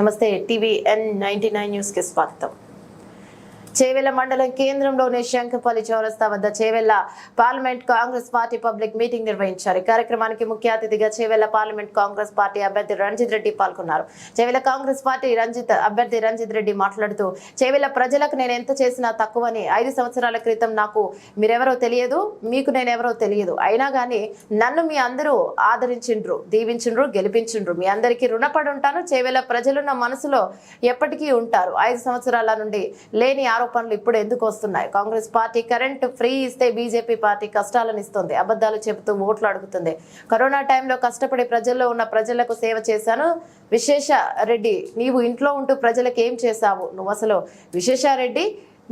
నమస్తే TVN 99 news కి స్వాగతం. చేవెళ్ల మండలం కేంద్రంలోని శంకపల్లి చౌరస్తా వద్ద Chevella parliament Congress party public meeting నిర్వహించారు. ఈ కార్యక్రమానికి ముఖ్య అతిథిగా చేవెళ్ల పార్లమెంట్ కాంగ్రెస్ పార్టీ అభ్యర్థి రంజిత్ రెడ్డి పాల్గొన్నారు. చేవెళ్ల కాంగ్రెస్ పార్టీ అభ్యర్థి రంజిత్ రెడ్డి మాట్లాడుతూ, చేవెళ్ల ప్రజలకు నేను ఎంత చేసినా తక్కువని, 5 సంవత్సరాల క్రితం నాకు మీరెవరో తెలియదు, మీకు నేనెవరో తెలియదు, అయినా గానీ నన్ను మీ అందరూ ఆదరించిండ్రు, దీవించిండ్రు, గెలిపించిండ్రు. మీ అందరికీ రుణపడి ఉంటాను. చేవెళ్ల ప్రజలు నా మనసులో ఎప్పటికీ ఉంటారు. 5 సంవత్సరాల నుండి లేని ఆరోపణలు ఇప్పుడు ఎందుకు వస్తున్నాయి? కాంగ్రెస్ పార్టీ కరెంట్ ఫ్రీ ఇస్తే బీజేపీ పార్టీ కష్టాలను ఇస్తుంది, అబద్ధాలు చెబుతూ ఓట్లు అడుగుతుంది. కరోనా టైంలో కష్టపడి ప్రజల్లో ఉన్న ప్రజలకు సేవ చేశాను. విశేషారెడ్డి, నీవు ఇంట్లో ఉంటూ ప్రజలకు ఏం చేశావు? నువ్వు అసలు విశేషారెడ్డి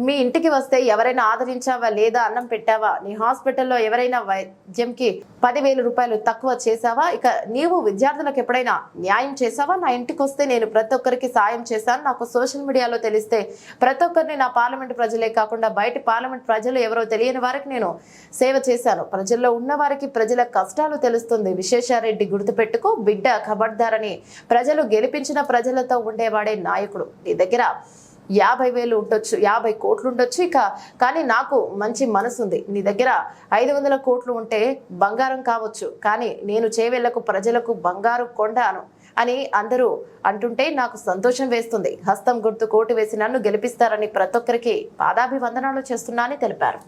మీ ఇంటికి వస్తే ఎవరైనా ఆదరించావా లేదా? అన్నం పెట్టావా? నీ హాస్పిటల్లో ఎవరైనా వైద్యంకి 10,000 రూపాయలు తక్కువ చేశావా? ఇక నీవు విద్యార్థులకు ఎప్పుడైనా న్యాయం చేశావా? నా ఇంటికి వస్తే నేను ప్రతి ఒక్కరికి సాయం చేశాను. నాకు సోషల్ మీడియాలో తెలిస్తే ప్రతి ఒక్కరిని నా పార్లమెంట్ ప్రజలే కాకుండా బయట పార్లమెంట్ ప్రజలు ఎవరో తెలియని వారికి నేను సేవ చేశాను. ప్రజల్లో ఉన్న వారికి ప్రజల కష్టాలు తెలుస్తుంది. విశేషారెడ్డి గుర్తుపెట్టుకో బిడ్డ, ఖబర్దారని. ప్రజలు గెలిపించిన ప్రజలతో ఉండేవాడే నాయకుడు. నీ దగ్గర 50,000 ఉండొచ్చు, 50 కోట్లు ఉండొచ్చు, కానీ నాకు మంచి మనసు ఉంది. నీ దగ్గర 500 కోట్లు ఉంటే బంగారం కావచ్చు, కానీ నేను చేవెళ్లకు ప్రజలకు బంగారు కొండాను అని అందరూ అంటుంటే నాకు సంతోషం వేస్తుంది. హస్తం గుర్తు కోటు వేసి నన్ను గెలిపిస్తారని ప్రతి ఒక్కరికి పాదాభివందనాలు చేస్తున్నా అని తెలిపారు.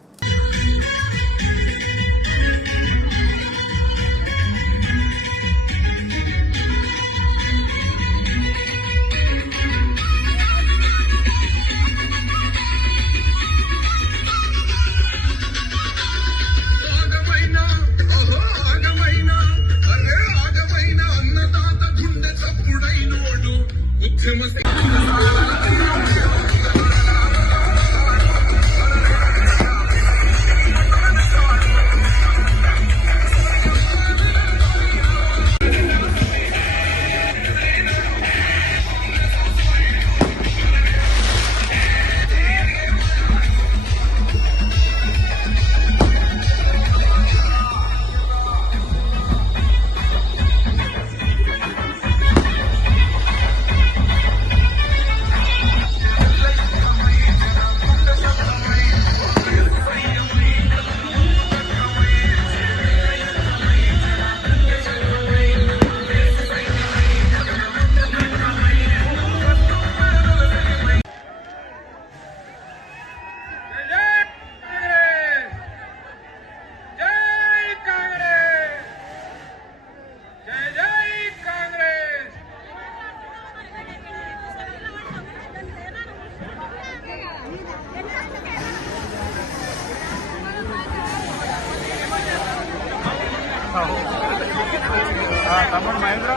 తమ్ముడు మహేంద్ర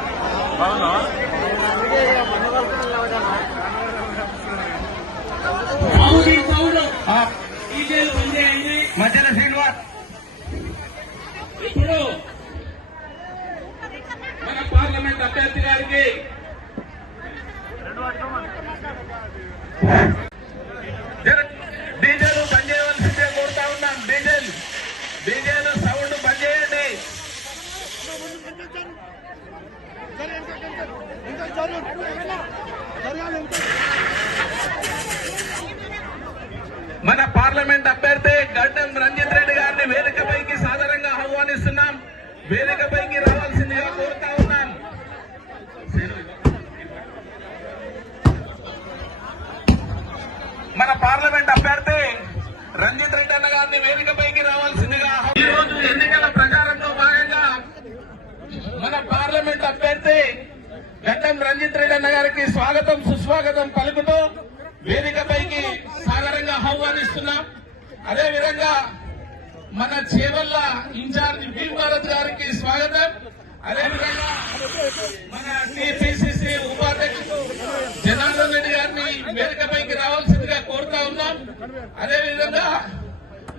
అవునా మధ్యలో శ్రీనివాస్. ఇప్పుడు మన పార్లమెంట్ అభ్యర్థి గారికి డీజేలు బంద్ చేయవలసిందే కోరుతా ఉన్నాం. డీజేలు సౌండ్ బంద్ చేయండి. మన పార్లమెంట్ అభ్యర్థి గడ్డం రంజిత్ రెడ్డి గారిని వేదికపైకి సాదరంగా ఆహ్వానిస్తున్నాం. వేదికపైకి రావాల్సిందిగా కోరుతా ఉన్నాం. మన పార్లమెంట్ అభ్యర్థి రంజిత్ రెడ్డి అన్న గారిని వేదికపైకి రావాల్సిందిగా. ఈ రోజు ఎన్నికల ప్రచారంలో భాగంగా మన పార్లమెంట్ అభ్యర్థి గడ్డం రంజిత్ రెడ్డి అన్న గారికి స్వాగతం సుస్వాగతం పలుకుతూ వేదికపైకి సాదరంగా ఆహ్వానిస్తున్నాం. అదేవిధంగా మన చేవెళ్ల ఇన్ఛార్జ్ భీమ్ భారత్ గారికి స్వాగతం. అదేవిధంగా మన టీపీసీసీ ఉపాధ్యక్షుడు జనార్దన్ రెడ్డి గారిని వేదికపైకి రావాల్సిందిగా కోరుతా ఉన్నాం. అదేవిధంగా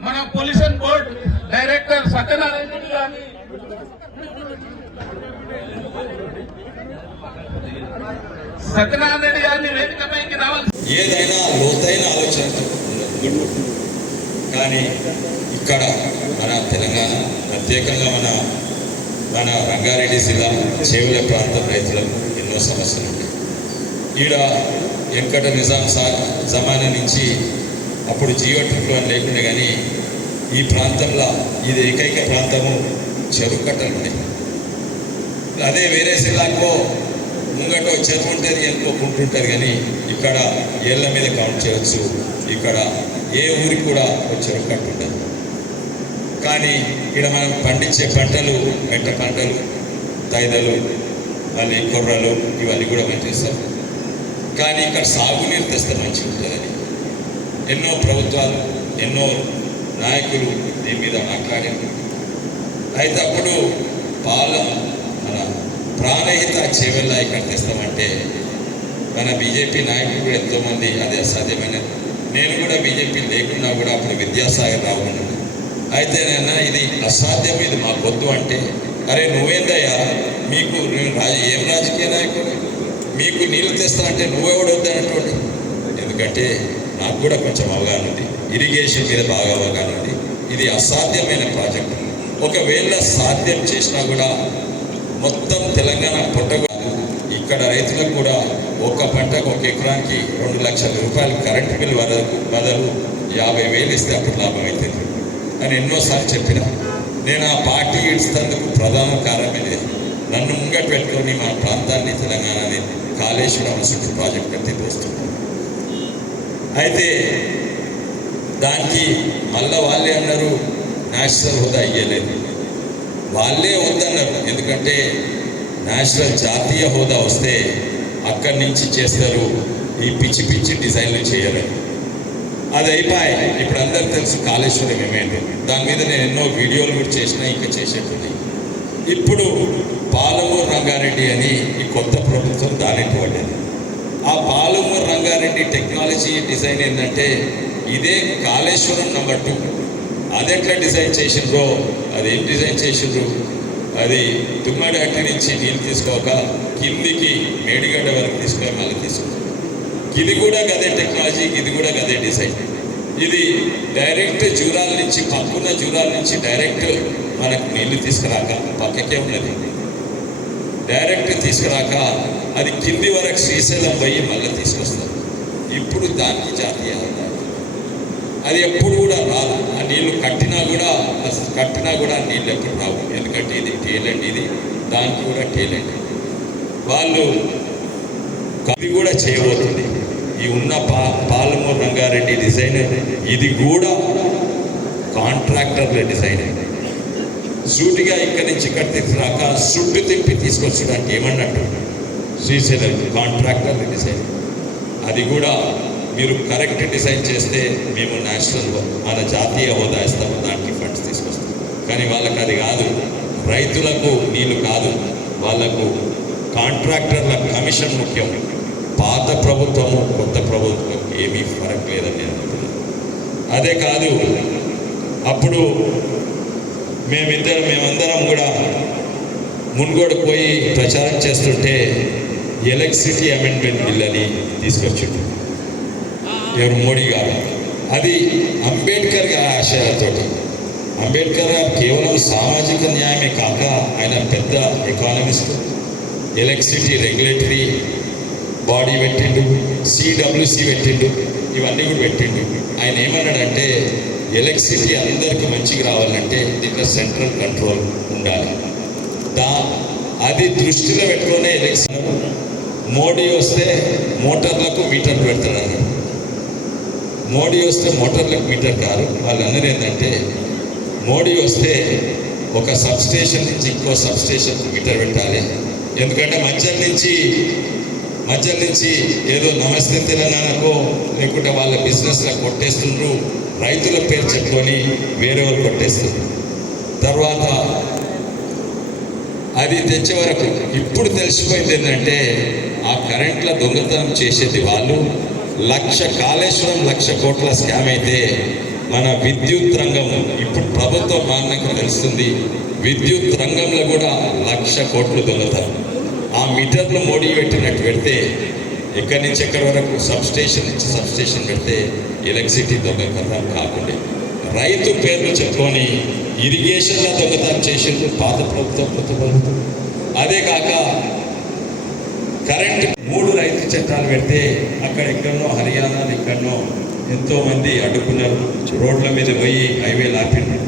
మన pollution board director Satyanarayana Reddy గారిని వేదికపైకి రావాలి. ఏదైనా లోతైన ఆలోచన కానీ ఇక్కడ మన తెలంగాణ ప్రత్యేకంగా మన రంగారెడ్డి జిల్లా చేవెళ్ళ ప్రాంతం రైతులకు ఎన్నో సమస్యలు ఉంటాయి. ఈడ వెంకట నిజాం జమానా నుంచి అప్పుడు జియో ట్రిప్లు అని లేకుండా కానీ ఈ ప్రాంతంలో ఇది ఏకైక ప్రాంతము చెరువు కట్టలు ఉన్నాయి. అదే వేరే జిల్లాకో ముంగట చెరువు ఉంటుంది ఎన్నుకుంటుంటారు కానీ ఇక్కడ ఏళ్ళ మీద కౌంట్ చేయవచ్చు. ఇక్కడ ఏ ఊరికి కూడా ఒక చెరువు కట్టు ఉంటుంది. కానీ ఇక్కడ మనం పండించే పంటలు మెట్ట పంటలు, తైదలు, మళ్ళీ కొర్రలు ఇవన్నీ కూడా పండిస్తాం. కానీ ఇక్కడ సాగునీరు తెస్తే మంచిగా ఉంటుందని ఎన్నో ప్రభుత్వాలు ఎన్నో నాయకులు దీని మీద మాట్లాడారు. అయితే అప్పుడు మన ప్రాణహిత చేవెళ్ళ ఇక్కడ తెస్తామంటే మన బీజేపీ నాయకులు కూడా ఎంతోమంది అది అసాధ్యమైన, నేను కూడా బీజేపీ లేకున్నా కూడా అప్పుడు విద్యాసాగర్ రావు అన్నాడు. అయితే నేను ఇది అసాధ్యం, ఇది మాకు వద్దు అంటే, అరే నువ్వేందయ్యా, మీకు ఏం రాజకీయ నాయకుడు, మీకు నీళ్ళు తెస్తా అంటే నువ్వెవడు వద్దన్నటువంటి. ఎందుకంటే నాకు కూడా కొంచెం అవగాహన ఉంది, ఇరిగేషన్ మీద బాగా అవగాహన ఉంది. ఇది అసాధ్యమైన ప్రాజెక్టు. ఒకవేళ సాధ్యం చేసినా కూడా మొత్తం తెలంగాణ పొట్టగొడు. ఇక్కడ రైతులకు కూడా ఒక పంటకు ఒక ఎకరానికి 2 లక్షల రూపాయలు కరెంటు బిల్ బదులు 50,000 ఇస్తే అప్పుడు లాభం అవుతుంది అని ఎన్నోసార్లు చెప్పిన. నేను ఆ పార్టీ ఇడిచేందుకు ప్రధాన కారణం ఇది. నన్ను ముంగట పెట్టుకొని మా ప్రాంతాన్ని తెలంగాణని కాళేశ్వరం చుట్టూ ప్రాజెక్ట్ కట్టి వస్తున్నాను. అయితే దానికి మళ్ళీ వాళ్ళే అన్నారు నేషనల్ హోదా ఇయ్యలేదు. వాళ్ళే వద్దన్నారు. ఎందుకంటే నేషనల్ జాతీయ హోదా వస్తే అక్కడి నుంచి చేస్తారు, ఈ పిచ్చి పిచ్చి డిజైన్లు చేయరు. అది అయిపోయి ఇప్పుడు అందరికి తెలుసు కాళేశ్వరం ఏమైంది. దాని మీద నేను ఎన్నో వీడియోలు కూడా చేసినా, ఇంకా చేసేటుంది. ఇప్పుడు పాలమూరు రంగారెడ్డి అని ఈ కొత్త ప్రభుత్వం దానికి పడ్డది. ఆ పాలమూరు రంగారెడ్డి టెక్నాలజీ డిజైన్ ఏంటంటే ఇదే కాళేశ్వరం నెంబర్ 2. అది ఎట్లా డిజైన్ చేసిండ్రో, అది ఏం డిజైన్ చేసిండ్రు, అది తుమ్మడాటి నుంచి నీళ్ళు తీసుకోక కిందికి మేడిగడ్డ వరకు తీసుకొని మళ్ళీ తీసుకుంటారు. ఇది కూడా గదే టెక్నాలజీ, ఇది కూడా గదే డిజైన్. ఇది డైరెక్ట్ జూరాల నుంచి, పక్కన జూరాల నుంచి డైరెక్ట్ మనకు నీళ్లు తీసుకురాక, పక్కకే ఉన్నది, డైరెక్ట్ తీసుకురాక అది కింది వరకు శ్రీశైలం పోయి మళ్ళీ తీసుకొస్తారు. ఇప్పుడు దానికి జాతీయ హోదా. అది ఎప్పుడు కూడా రాదు. ఆ నీళ్లు కట్టినా కూడా నీళ్ళు ఎప్పుడు రావు. ఎందుకంటే ఇది టేలెంట్, ఇది దానికి కూడా టేలెంట్. వాళ్ళు అది కూడా చేయబోతుంది. ఈ ఉన్న పాలమూరు రంగారెడ్డి డిజైన్ ఇది కూడా కాంట్రాక్టర్ల డిజైన్. సూటిగా ఇక్కడి నుంచి ఇక్కడ తీసుకురాక సుట్టు తిప్పి తీసుకొచ్చడానికి ఏమన్నట్టు శ్రీశైలం కాంట్రాక్టర్ల డిజైన్. అది కూడా మీరు కరెక్ట్ డిజైన్ చేస్తే మేము నేషనల్ మన జాతీయ హోదా ఇస్తాము, దానికి ఫండ్స్ తీసుకొస్తాం. కానీ వాళ్ళకి అది కాదు. రైతులకు నీళ్ళు కాదు, వాళ్ళకు కాంట్రాక్టర్ల కమిషన్ ముఖ్యం. పాత ప్రభుత్వము కొత్త ప్రభుత్వం ఏమీ ఫరక్ లేదని నేను అనుకుంటున్నాను. అదే కాదు, అప్పుడు మేమందరం కూడా మున్గోడు పోయి ప్రచారం చేస్తుంటే ఎలక్ట్రిసిటీ అమెండ్మెంట్ బిల్ అని తీసుకొచ్చిండు ఎవరు, మోడీ గారు. అది అంబేద్కర్ గారి ఆశయాలతో. అంబేద్కర్ గారు కేవలం సామాజిక న్యాయమే కాక ఆయన పెద్ద ఎకానమిస్ట్, ఎలక్ట్రిసిటీ రెగ్యులేటరీ బాడీ పెట్టిండు, సిడబ్ల్యూసి పెట్టిండు, ఇవన్నీ కూడా పెట్టిండు. ఆయన ఏమన్నాడంటే ఎలక్ట్రిసిటీ అందరికీ మంచిగా రావాలంటే దీంట్లో సెంట్రల్ కంట్రోల్ ఉండాలి. అది దృష్టిలో పెట్టుకునే ఎలక్ట్రిసిటీ. మోడీ వస్తే మోటార్లకు మీటర్లు పెడతాడన్నారు. మోడీ వస్తే మోటార్లకు మీటర్ కాదు. వాళ్ళందరూ ఏంటంటే మోడీ వస్తే ఒక సబ్స్టేషన్ నుంచి ఇంకో సబ్స్టేషన్కి మీటర్ పెట్టాలి. ఎందుకంటే మధ్య నుంచి ఏదో నమస్తే తెలంగాణకో లేకుంటే వాళ్ళ బిజినెస్లకు కొట్టేస్తుండ్రు, రైతుల పేరు చెప్పుకొని వేరే వాళ్ళు కొట్టేస్తారు. తర్వాత అది తెచ్చే వరకు ఇప్పుడు తెలిసిపోయింది ఏంటంటే ఆ కరెంట్ల దొంగతనం చేసేది వాళ్ళు. కాళేశ్వరం 1,00,000 కోట్ల స్కామ్ అయితే మన విద్యుత్ రంగం ఇప్పుడు ప్రభుత్వం మానకు తెలుస్తుంది. విద్యుత్ రంగంలో కూడా 1,00,000 కోట్లు దొంగతనం. ఆ మీటర్లు మోడీ పెట్టినట్టు పెడితే ఎక్కడి నుంచి ఎక్కడి వరకు సబ్స్టేషన్ నుంచి సబ్స్టేషన్ పెడితే ఎలక్ట్రిసిటీ దొంగతనం కాకుండా రైతు పేర్లు చెప్పుకొని ఇరిగేషన్ల దొంగతనం చేసిండ్రు పాత ప్రభుత్వం కొత్త ప్రభుత్వం. అదే కాక కరెంట్ 3 రైతు చట్టాలు పెడితే అక్కడ ఎక్కడనో హర్యానాలో ఎక్కడనో ఎంతోమంది అడ్డుకున్నారు, రోడ్ల మీద పోయి హైవేలు ఆపిండ్రు.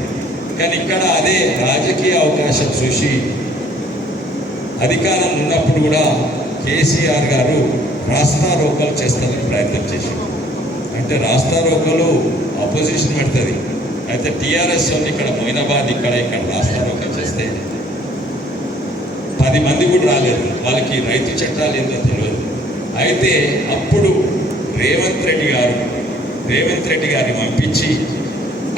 కానీ ఇక్కడ అదే రాజకీయ అవకాశం చూసి అధికారం ఉన్నప్పుడు కూడా కేసీఆర్ గారు రాస్తా రోకలు చేస్తారని ప్రయత్నం చేశారు. అంటే రాస్తా రోకలు అపోజిషన్ పెడుతుంది, అయితే టీఆర్ఎస్ వాళ్ళు ఇక్కడ మొయినాబాద్ ఇక్కడ రాస్తా రోకలు చేస్తే 10 మంది కూడా రాలేదు, వాళ్ళకి రైతు చట్టాలు ఏంటో తెలియదు. అయితే అప్పుడు రేవంత్ రెడ్డి గారిని పంపించి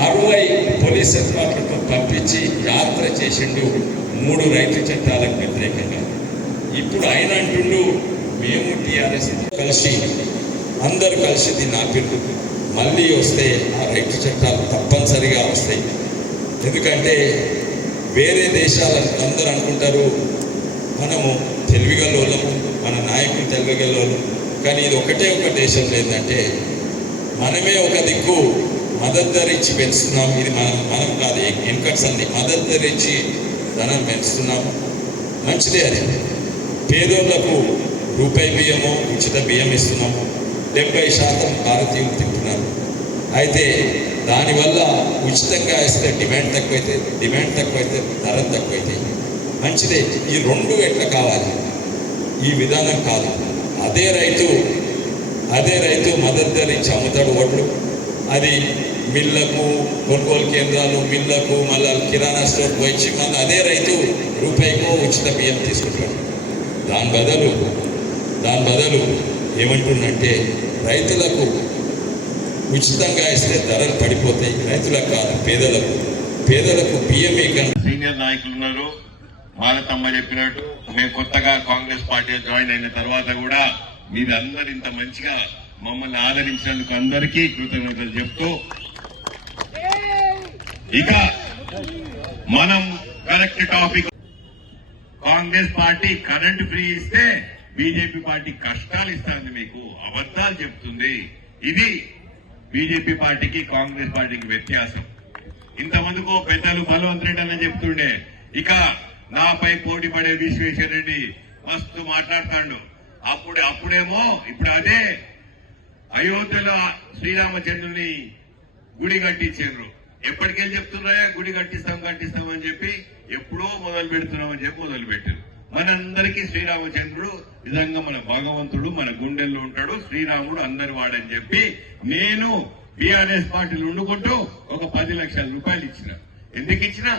60 పోలీస్ అధికారులతో పంపించి యాత్ర చేసిండు 3 రైతు చట్టాలకు వ్యతిరేకంగా. ఇప్పుడు ఆయన అంటుండు మేము టీఆర్ఎస్ అందరూ కలిసి దీన్ని ఆపిర్రు, మళ్ళీ వస్తే ఆ రైతు చట్టాలు తప్పనిసరిగా వస్తాయి. ఎందుకంటే వేరే దేశాలు అందరూ అనుకుంటారు మనము తెలివిగలోళ్ళము, మన నాయకులు తెలివిగలోళ్ళం, కానీ ఇది ఒకటే ఒక దేశం లేదంటే మనమే ఒక దిక్కు మద్దతు ధర ఇచ్చి పెంచుతున్నాం. ఇది మనం కాదు, ఇన్కట్స్ అన్ని మద్దతు ధర ఇచ్చి ధనం పెంచుతున్నాం. మంచిదే, అది పేదోళ్లకు రూపాయి బియ్యము ఉచిత బియ్యం ఇస్తున్నాము, 70% భారతీయులు తింటున్నారు. అయితే దానివల్ల ఉచితంగా ఇస్తే డిమాండ్ తక్కువైతే ధర తక్కువైతే మంచిదే. ఈ 2 ఎట్లా కావాలి, ఈ విధానం కాదు. అదే రైతు మద్దతు ధర ఇచ్చి అమ్ముతాడు ఓట్లు, అది మిల్లకు కొనుగోలు కేంద్రాలు మిల్లకు మళ్ళీ కిరాణా స్టోర్ పోయించి మళ్ళీ అదే రైతు రూపాయికో ఉచిత బియ్యం తీసుకుంటాడు. దాని బదులు ఏమంటుందంటే రైతులకు ఉచితంగా ఇస్తే ధరలు పడిపోతాయి, రైతులకు కాదు పేదలకు బియ్యమే. సీనియర్ నాయకులు ఉన్నారు, మాలతమ్మ చెప్పినట్టు మేము కొత్తగా కాంగ్రెస్ పార్టీ జాయిన్ అయిన తర్వాత కూడా మీరందరూ ఇంత మంచిగా మమ్మల్ని ఆదరించినందుకు అందరికీ కృతజ్ఞతలు చెప్తూ ఇక మనం correct topic. Congress party current free ఇస్తే బీజేపీ పార్టీ కష్టాలు ఇస్తుంది, మీకు అబద్ధాలు చెప్తుంది. ఇది బీజేపీ పార్టీకి కాంగ్రెస్ పార్టీకి వ్యత్యాసం. ఇంతమందికి పెద్దలు బలవంత్ రెడ్డి అని చెప్తుండే, ఇక నాపై పోటీ పడే విశ్వేశ్వర రెడ్డి మస్తు మాట్లాడుతాడు. అప్పుడేమో ఇప్పుడు అదే అయోధ్యలో శ్రీరామచంద్రుని గుడి కట్టించారు. ఎప్పటికెళ్ళి చెప్తున్నారా గుడి కట్టిస్తాం అని చెప్పి ఎప్పుడో మొదలు పెడుతున్నామని చెప్పి మొదలు పెట్టారు. మనందరికీ శ్రీరామచంద్రుడు నిజంగా మన భగవంతుడు, మన గుండెల్లో ఉంటాడు, శ్రీరాముడు అందరి వాడని చెప్పి నేను టీఆర్ఎస్ పార్టీలు వండుకుంటూ ఒక 10 లక్షల రూపాయలు ఇచ్చిన. ఎందుకు ఇచ్చినా,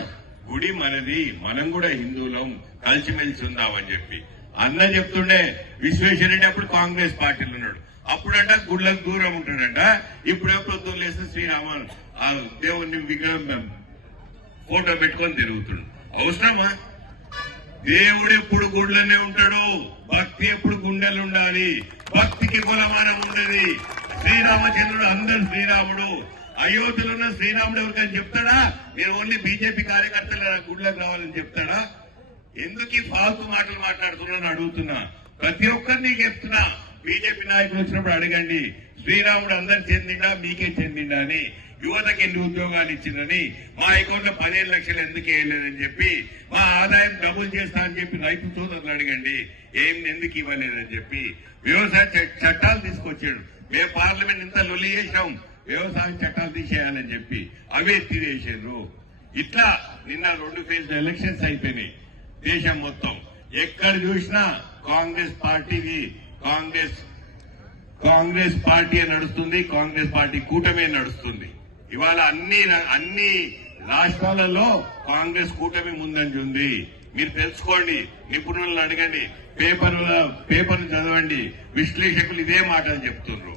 గుడి మనది, మనం కూడా హిందువులం, కలిసిమెలిసి ఉందామని చెప్పి అన్న చెప్తుండే. విశ్వేశ్వరరెడ్డి అప్పుడు కాంగ్రెస్ పార్టీలో ఉన్నాడు, అప్పుడంట గుళ్ళకు దూరం ఉంటాడంట, ఇప్పుడే పొద్దున్న లేస్తే శ్రీరామ దేవుని విగ్రహం ఫోటో పెట్టుకొని తిరుగుతున్నాడు. అవసరమా? దేవుడు ఎప్పుడు గుళ్ళనే ఉంటాడు, భక్తి ఎప్పుడు గుండెలు ఉండాలి, భక్తికి కులమానం ఉండేది. శ్రీరామచంద్రుడు అందరు శ్రీరాముడు, అయోధ్యలో ఉన్న శ్రీరాముడు ఎవరికని చెప్తాడా? మీరు ఓన్లీ బీజేపీ కార్యకర్తలు గుళ్ళకు రావాలని చెప్తాడా? ఎందుకు ఈ ఫాల్తు మాటలు మాట్లాడుతున్నాను అడుగుతున్నా. ప్రతి ఒక్కరిని చెప్తున్నా, బీజేపీ నాయకులు వచ్చినప్పుడు అడగండి, శ్రీరాముడు అందరు చెందిండా మీకే చెందిండా అని, యువతకి ఎన్ని ఉద్యోగాలు ఇచ్చిందని, మా అకౌంట్ లో 15 లక్షలు ఎందుకు వేయలేదని చెప్పి, మా ఆదాయం డబుల్ చేస్తా అని చెప్పి రైతు సోదరులు అడగండి, ఏం ఎందుకు ఇవ్వలేదని చెప్పి. వ్యవసాయ చట్టాలు తీసుకొచ్చాడు, మేము పార్లమెంట్ ఇంత లొల్లి చేసాం, వ్యవసాయ చట్టాలు తీసేయాలని చెప్పి అవే తీసేసారు. ఇట్లా నిన్న 2 ఫేజ్ ఎలక్షన్స్ అయిపోయినాయి దేశం మొత్తం. ఎక్కడ చూసినా కాంగ్రెస్ పార్టీ నడుస్తుంది, కాంగ్రెస్ పార్టీ కూటమి నడుస్తుంది. ఇవాళ అన్ని రాష్ట్రాలలో కాంగ్రెస్ కూటమి ముందంజ ఉంది. మీరు తెలుసుకోండి, నిపుణులను అడగండి, పేపర్ను చదవండి, విశ్లేషకులు ఇదే మాటలు చెప్తున్నారు.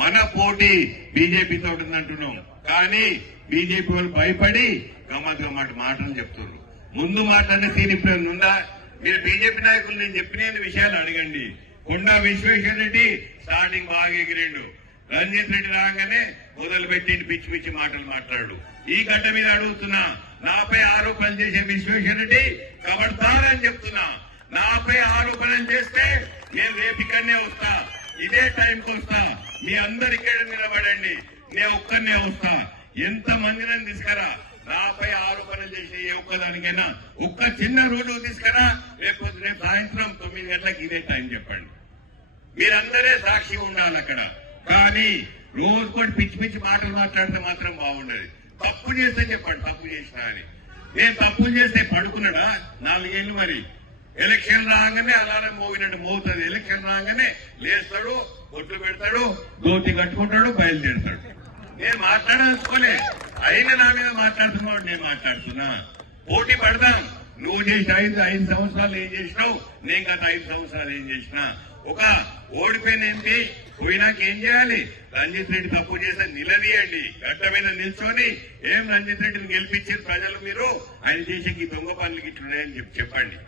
మన పోటీ బీజేపీతో ఉందంటున్నాం, కానీ బీజేపీ వాళ్ళు భయపడి గమ్మత్ మాటలు చెప్తున్నారు. ముందు మాట్లాడిన సీన్ ఇప్పుడు ఉందా? మీరు బీజేపీ నాయకులు నేను చెప్పిన విషయాలు అడగండి. కొండా విశ్వేశ్వర రెడ్డి స్టార్టింగ్ బాగా ఎగిరిండు, రంజిత్ రెడ్డి రాగానే మొదలు పెట్టి పిచ్చి మాటలు మాట్లాడు. ఈ గడ్డ మీద అడుగుతున్నా, నాపై ఆరోపణలు చేసే విశ్వేశ్వర రెడ్డి కబడ్తారని చెప్తున్నా. నాపై ఆరోపణలు చేస్తే నేను రేపు ఇక్కడనే వస్తా, ఇదే టైంకి వస్తా, మీ అందరు ఇక్కడ నిలబడండి, నేను ఒక్కరినే వస్తా. ఎంత మందిని తీసుకురా, నాపై ఆరోపణలు చేసే ఏ ఒక్కదానికైనా ఒక్క చిన్న రోజు తీసుకురా, రేపు సాయంత్రం 9 గంటలకు ఇదే టైం చెప్పండి. మీరందరే సాక్షి ఉండాలి అక్కడ. కానీ రోజు కూడా పిచ్చి పిచ్చి మాటలు మాట్లాడితే మాత్రం బాగుండదు. తప్పు చేస్తే చెప్పండి తప్పు చేసినా అని. నేను తప్పు చేస్తే పడుకున్నాడా 4 ఏళ్ళు? మరి ఎలక్షన్ రాగానే అలారం మోగినట్టు మోగుతుంది. ఎలక్షన్ రాగానే లేస్తాడు, బొట్లు పెడతాడు, దోతి కట్టుకుంటాడు, బయలుదేరుతాడు. నేను మాట్లాడాల్సుకోలే, అయినా నా మీద మాట్లాడుతున్నాడు. నేను మాట్లాడుతున్నా, పోటీ పడదాం. నువ్వు చేసిన 5 సంవత్సరాలు ఏం చేసినావు, నేను గత 5 సంవత్సరాలు ఏం చేసినా. ఒక ఓడిపోయిన ఎంపీ పోయినాక ఏం చేయాలి? రంజిత్ రెడ్డి తప్పు చేస్తే నిలదీయండి, గడ్డ మీద నిల్చొని ఏం రంజిత్ రెడ్డిని గెలిపించారు ప్రజలు, మీరు ఆయన చేసే ఈ దొంగ పనులకి ఇట్లున్నాయని చెప్పండి.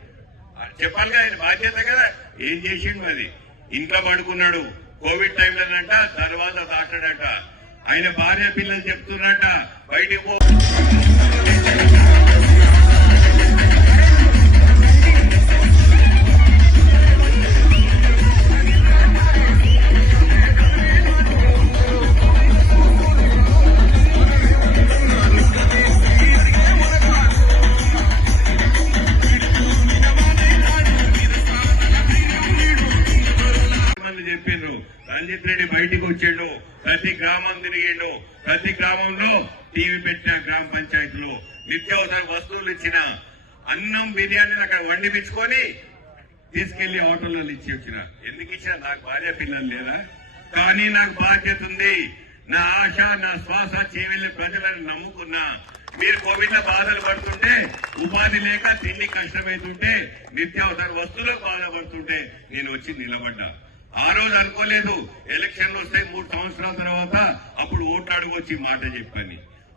చెప్పాలిగా, ఆయన బాధ్యత కదా. ఏం చేసిండు? అది ఇంట్లో పడుకున్నాడు కోవిడ్ టైంలోనంట, తర్వాత దాటాడట. ఆయన భార్య పిల్లలు చెప్తున్నట బయటికి పో. చెప్పిండ్రు రంజిత్ రెడ్డి బయటికి వచ్చిండు, ప్రతి గ్రామం తిరిగిండు, ప్రతి గ్రామంలో టీవీ పెట్టిన గ్రామ పంచాయతీలో నిత్యావసర వస్తువులు ఇచ్చిన, అన్నం బిర్యానీని అక్కడ వండిపించుకొని తీసుకెళ్లి ఆటోలో ఇచ్చి వచ్చిన. ఎందుకు ఇచ్చిన? నాకు భార్య పిల్లలు లేదా? కానీ నాకు బాధ్యత ఉంది. నా ఆశ, నా శ్వాస చేవెళ్లే ప్రజలను నమ్ముకున్నా. మీరు కోవిడ్ లో బాధలు పడుతుంటే, ఉపాధి లేక తిండి కష్టమవుతుంటే, నిత్యావసర వస్తువులకు బాధపడుతుంటే నేను వచ్చి నిలబడ్డా. ఆ రోజు అనుకోలేదు ఎలక్షన్లు వస్తే 3 సంవత్సరాల తర్వాత అప్పుడు ఓట్లాడుకు వచ్చి మాట చెప్పని.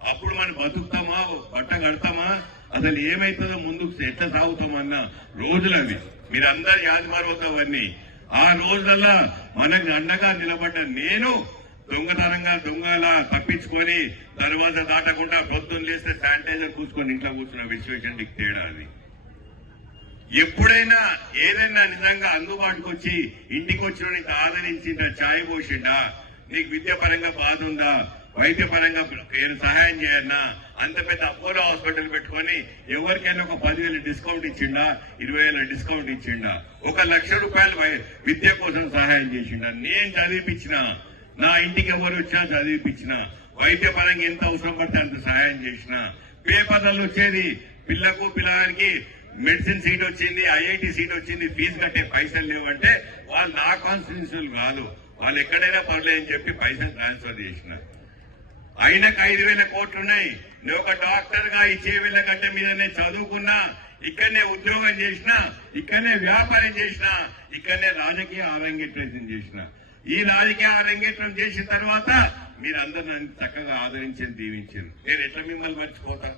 అప్పుడు మనం బతుకుతామా, బట్ట కడతామా, అసలు ఏమైతుందో ముందుకు ఎట్లా సాగుతామన్న రోజులు అవి. మీరందరు యాదమారవుతావన్నీ. ఆ రోజులలో మనకు అండగా నిలబడ్డ నేను దొంగలా తప్పించుకొని దర్వాజా దాటకుండా పొద్దున్న లేస్తే శానిటైజర్ కూర్చుకొని ఇంట్లో కూర్చున్న విశ్వేషన్ తేడా అది. ఎప్పుడైనా ఏదైనా నిజంగా అందుబాటుకు వచ్చి ఇంటికి వచ్చిన నీకు ఆదరించిందా, ఛాయ్ పోసిండా, నీకు విద్య పరంగా బాధ ఉందా, వైద్య పరంగా సహాయం చేయన్నా, అంత పెద్ద అపోలో హాస్పిటల్ పెట్టుకొని ఎవరికైనా ఒక 10,000 డిస్కౌంట్ ఇచ్చిండా, 20,000 డిస్కౌంట్ ఇచ్చిండా, 1,00,000 రూపాయలు విద్య కోసం సహాయం చేసిండా, నేను చదివిపించిన, నా ఇంటికి ఎవరు వచ్చినా చదివిపించిన, వైద్య పరంగా ఎంత అవసరం పడితే అంత సహాయం చేసిన. పేపర్లలో వచ్చేది పిల్లగానికి మెడిసిన్ సీట్ వచ్చింది, ఐఐటి సీట్ వచ్చింది, ఫీజు కట్టే పైసలు లేవంటే వాళ్ళు నా కాన్స్టిట్యూన్సీలు కాదు, వాళ్ళు ఎక్కడైనా పర్లేదని చెప్పి పైసలు ట్రాన్స్ఫర్ చేసిన. అయినకు 5,000 కోట్లు ఉన్నాయి. నేను ఒక డాక్టర్ గా ఈ చేవేళ్ల గడ్డ మీదనే చదువుకున్నా, ఇక్కడనే ఉద్యోగం చేసిన, ఇక్కడనే వ్యాపారం చేసిన, ఇక్కడనే రాజకీయ అరంగేట్రం చేసిన. ఈ రాజకీయ అరంగేట్రం చేసిన తర్వాత మీరందరూ నన్ను చక్కగా ఆదరించి దీవించారు. నేను ఎట్లా మిమ్మల్ని మర్చిపోతా?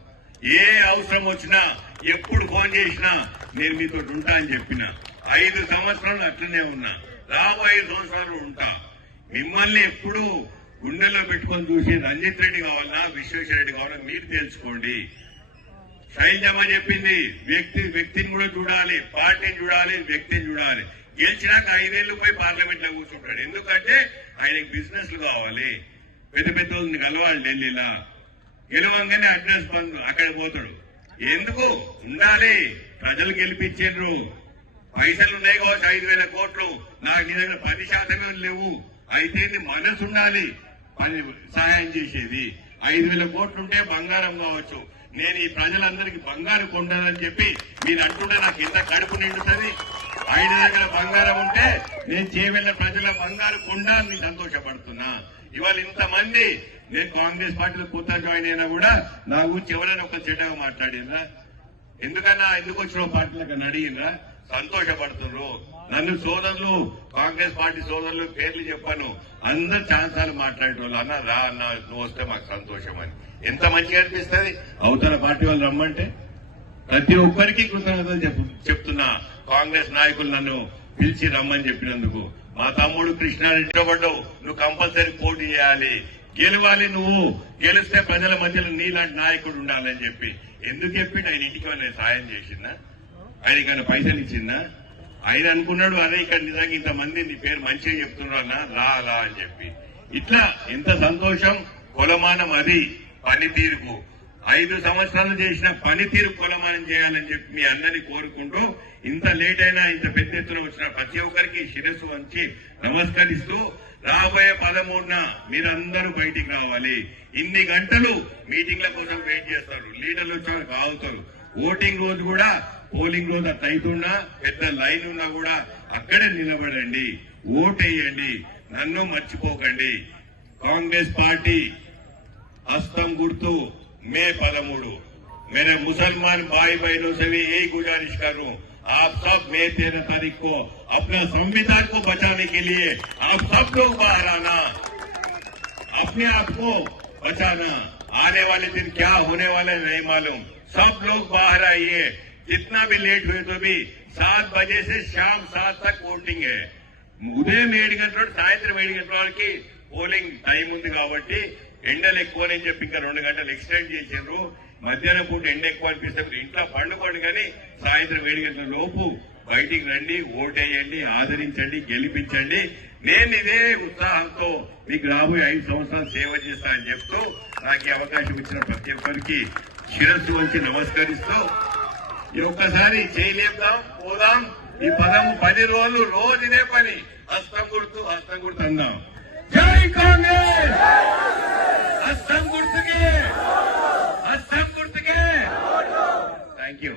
ఏ అవసరం వచ్చినా, ఎప్పుడు ఫోన్ చేసినా నేను మీతో ఉంటా అని చెప్పిన. 5 సంవత్సరాలు అట్లనే ఉన్నా, రాబోయే 5 సంవత్సరాలు ఉంటా. మిమ్మల్ని ఎప్పుడు గుండెల్లో పెట్టుకొని చూసి రంజిత్ రెడ్డి కావాలా, విశ్వేశ్వర రెడ్డి కావాలా మీరు తెలుసుకోండి. శైలజమ్మ చెప్పింది, వ్యక్తిని కూడా చూడాలి, పార్టీని చూడాలి, వ్యక్తిని చూడాలి. గెలిచినాక 5 ఏళ్లు పోయి పార్లమెంట్ లో కూర్చుంటాడు. ఎందుకంటే ఆయనకి బిజినెస్లు కావాలి, పెద్ద పెద్ద కలవాలి ఢిల్లీలా. గెలవంగానే అడ్రస్ బంద్, అక్కడ పోతాడు. ఎందుకు ఉండాలి? ప్రజలు గెలిపించారు, పైసలు ఉన్నాయి కావచ్చు 5,000 కోట్లు. నాకు నీ దగ్గర 10% లేవు. అయితే మనసు ఉండాలి పని సహాయం చేసేది. 5,000 కోట్లు ఉంటే బంగారం కావచ్చు. నేను ఈ ప్రజలందరికీ బంగారు కొండాలని చెప్పి మీరు అంటుంటే నాకు ఎంత కడుపు నిండుతుంది. ఆయన దగ్గర బంగారం ఉంటే నేను చేవెళ్ళ ప్రజల బంగారు కొండా అని సంతోషపడుతున్నా. ఇవాళ ఇంతమంది, నేను కాంగ్రెస్ పార్టీలో కొత్త జాయిన్ అయినా కూడా నా గురించి ఎవరైనా ఒక చెడ్డగా మాట్లాడినరా, ఎందుకన్నా ఎందుకు వచ్చిన పార్టీలకు అడిగినరా, సంతోషపడుతున్నారు. నన్ను సోదరులు, కాంగ్రెస్ పార్టీ సోదరులు పేర్లు చెప్పాను, అందరు ఛాన్సాలు మాట్లాడేటోళ్ళు. అన్న రా అన్న, నువ్వు వస్తే మాకు సంతోషం అని. ఎంత మంచిగా అనిపిస్తుంది. అవతల పార్టీ వాళ్ళు రమ్మంటే ప్రతి ఒక్కరికి కృతజ్ఞతలు చెప్తున్నా. కాంగ్రెస్ నాయకులు నన్ను పిలిచి రమ్మని చెప్పినందుకు. మా తమ్ముడు కృష్ణారెడ్డి పడ్డావు, నువ్వు కంపల్సరీ పోటీ చేయాలి, గెలవాలి, నువ్వు గెలిస్తే ప్రజల మధ్యలో నీలాంటి నాయకుడు ఉండాలని చెప్పి. ఎందుకు చెప్పిండు? ఆయన ఇంటికి నేను సాయం చేసిందా, ఆయనకైనా పైసలు ఇచ్చిందా? ఆయన అనుకున్నాడు, అదే ఇక్కడ నిజంగా ఇంతమంది నీ పేరు మంచిగా చెప్తున్నారు అన్న, రా అని చెప్పి. ఇట్లా ఎంత సంతోషం, కొలమానం అది. పనితీరుకు 5 సంవత్సరాలు చేసిన పనితీరు కొలమానం చేయాలని చెప్పి మీ అందరినీ కోరుకుంటూ ఇంత లేట్ అయినా ఇంత పెద్ద ఎత్తున వచ్చిన ప్రతి ఒక్కరికి శిరస్సు వంచి నమస్కరిస్తూ రాబోయే 13న మీరందరూ బయటికి రావాలి. ఇన్ని గంటలు మీటింగ్ల కోసం వెయిట్ చేస్తారు, లీడర్లు వచ్చి కావుతారు. ఓటింగ్ రోజు కూడా పోలింగ్ రోజు అట్లా అవుతున్నా పెద్ద లైన్ ఉన్నా కూడా అక్కడే నిలబడండి, ఓటేయండి, నన్ను మర్చిపోకండి. కాంగ్రెస్ పార్టీ हस्तम गुर्तु मे 13। मेरे मुसलमान भाई बहनों से भी यही गुजारिश करूं, आप सब मई 13 तारीख को अपना संविधान को बचाने के लिए आप सब लोग बाहर आना, अपने आप को बचाना। आने वाले दिन क्या होने वाले नहीं मालूम, सब लोग बाहर आइए। जितना भी लेट हुए तो भी 7 बजे से शाम 7 तक वोटिंग है. ఉదయం 7 గంటల సాయంత్రం 7 గంటల వరకు పోలింగ్ టైం ఉంది కాబట్టి ఎండలు ఎక్కువని చెప్పి ఇంకా 2 గంటలు ఎక్స్టెండ్ చేశారు. మధ్యాహ్నం పూట ఎండ ఎక్కువ అనిపిస్తే ఇంట్లో పండుకోండి, కానీ సాయంత్రం 7 గంటల లోపు బయటికి రండి, ఓటేయండి, ఆదరించండి, గెలిపించండి. నేను ఇదే ఉత్సాహంతో మీకు రాబోయే 5 సంవత్సరాలు సేవ చేస్తానని చెప్తూ నాకు ఈ అవకాశం ఇచ్చిన ప్రతి ఒక్కరికి శిరస్సు వంచి నమస్కరిస్తూ ఈ ఒక్కసారి చేయలేద్దాం, పోదాం. ఈ పదము 10 రోజులు రోజు ఇదే పని, హస్తం గుర్తు అందాం. జై కాంగ్రెస్, హస్తం గుర్తుకే, హస్తం గుర్తుకే. Thank you.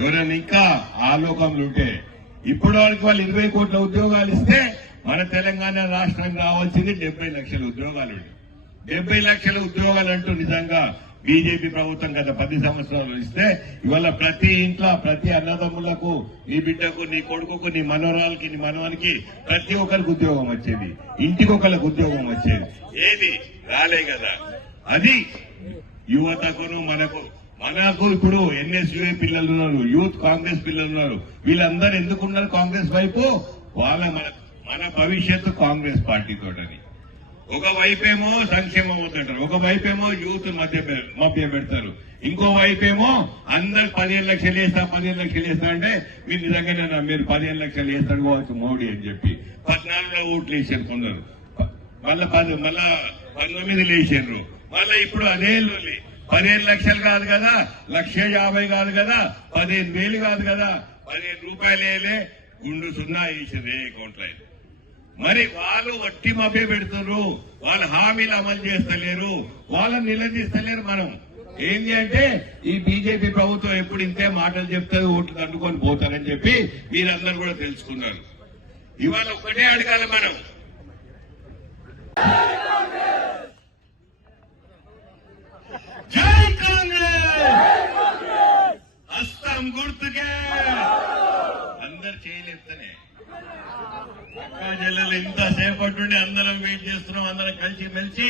ఎవరైనా ఇంకా ఆలోకంలో ఉంటే ఇప్పుడు వరకు వాళ్ళు 20 కోట్ల ఉద్యోగాలు ఇస్తే మన తెలంగాణ రాష్ట్రం రావాల్సింది 70 లక్షల ఉద్యోగాలు. 70 లక్షల ఉద్యోగాలు అంటూ నిజంగా బీజేపీ ప్రభుత్వం గత 10 సంవత్సరాలు ఇస్తే ఇవాళ ప్రతి ఇంట్లో ప్రతి అన్నదమ్ములకు, నీ బిడ్డకు, నీ కొడుకుకు, నీ మనవరాలకి, నీ మనవానికి ప్రతి ఒక్కరికి ఉద్యోగం వచ్చేది, ఇంటికి ఒకరికి ఉద్యోగం వచ్చేది. ఏది రాలే కదా. అది యువతకును మనకు ఇప్పుడు ఎన్ఎస్యుఏ పిల్లలు ఉన్నారు, యూత్ కాంగ్రెస్ పిల్లలు ఉన్నారు. వీళ్ళందరూ ఎందుకున్నారు కాంగ్రెస్ వైపు? మన భవిష్యత్తు కాంగ్రెస్ పార్టీతోటని. ఒకవైపేమో సంక్షేమం అవుతుంటారు, ఒకవైపేమో యూత్ మధ్య పెడతారు, ఇంకో వైపేమో అందరు 15 లక్షలు వేస్తా 15 లక్షలు వేస్తా అంటే మీరు నిజంగానే మీరు 15 లక్షలు వేస్తాడు కావచ్చు మోడీ అని చెప్పి 14లో ఓట్లు వేసారు కొందరు, మళ్ళా 19 వేసారు. మళ్ళా ఇప్పుడు అదే 15 లక్షలు కాదు కదా, 1,50,000 కాదు కదా, 15,000 కాదు కదా, 15 రూపాయలు వేయలే, గుండు 0 వేసారు అకౌంట్లో. మరి వాళ్ళు వట్టి మభ్య పెడుతున్నారు, వాళ్ళు హామీలు అమలు చేస్తలేరు, వాళ్ళని నిలదీస్తలేరు. మనం ఏంటి అంటే ఈ బీజేపీ ప్రభుత్వం ఎప్పుడు ఇంతే మాటలు చెప్తుంది, ఓట్లు దండుకొని పోతారని చెప్పి మీరందరూ కూడా తెలుసుకున్నారు. ఇవాళ ఒక్కటే అడగాలి మనం, జై కాంగ్రెస్, హస్తం గుర్తుకే. అందరు చేయలేస్తేనే అక్కా జిల్లాలో ఇంతసేపటి నుండి అందరం వెయిట్ చేస్తున్నాం, అందరం కలిసి మెలిసి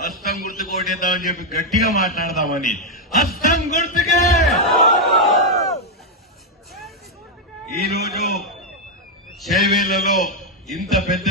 హస్తం గుర్తుకు ఓటేద్దామని చెప్పి గట్టిగా మాట్లాడదామని. హస్తం గుర్తుకే. ఈరోజు చేవేళ్లలో ఇంత పెద్ద